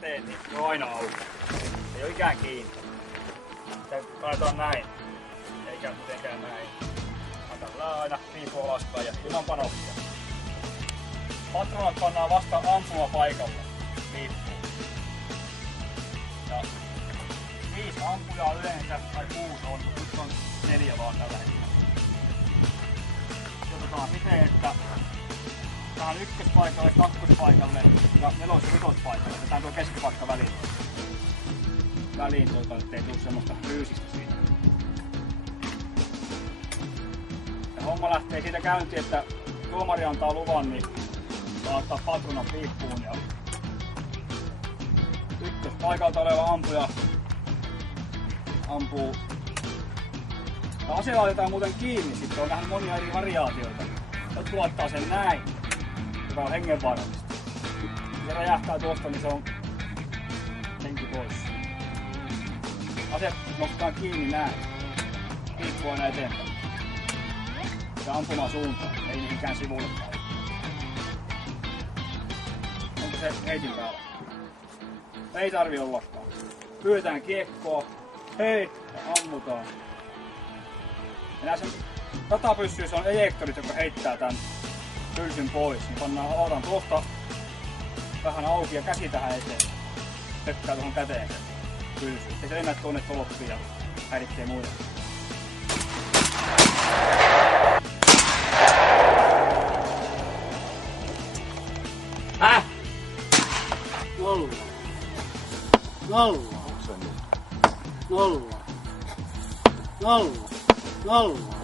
käteen, niin se on aina auki. Ei oo ikään kiinni. Laitetaan näin. Eikä mitenkään näin. Laitetaan aina piipua alaspäin ja ilman panoksia. Patronat pannaan vasta ampumapaikalle. Piippuun. Ja 5 ampujaa yleensä, tai 6 on, mutta nyt on 4 vaan tällä hetkellä. Otetaan siten, että tähän ykköspaikalle, kakkospaikalle ja nelos- ja vitospaikalle. Jätetään tuo keskipaikka väliin. Ettei tuu semmoista fyysistä siitä. Ja homma lähtee siitä käyntiin, että tuomari antaa luvan, niin laittaa patronan piippuun ja ykköspaikalta oleva ampuja ampuu. Ja ase laitetaan muuten kiinni, sitten on nähnyt monia eri variaatioita. Jotkut laittaa sen näin, joka on hengenvaarallista. Se räjähtää tuosta, niin se on henki pois. Ase nostetaan kiinni näin. Piippu aina eteenpäin. Ja ampumaan suuntaan, ei mihinkään sivulle päin. Onko se heitin päällä? Ei tarvi ollakaan. Pyydetään kiekkoa, hei, ja ammutaan. Ja näissä ratapyssyissä on ejektorit, jotka heittää tän pylsyn pois. Niin pannaan haudan tuosta vähän auki ja käsi tähän eteen. Tökkää tuohon käteen sen pylsyn. Ei se lennä tuonne tolppiin ja häiritsee muita. Nolla. Nolla. Nolla. Nolla. Nolla.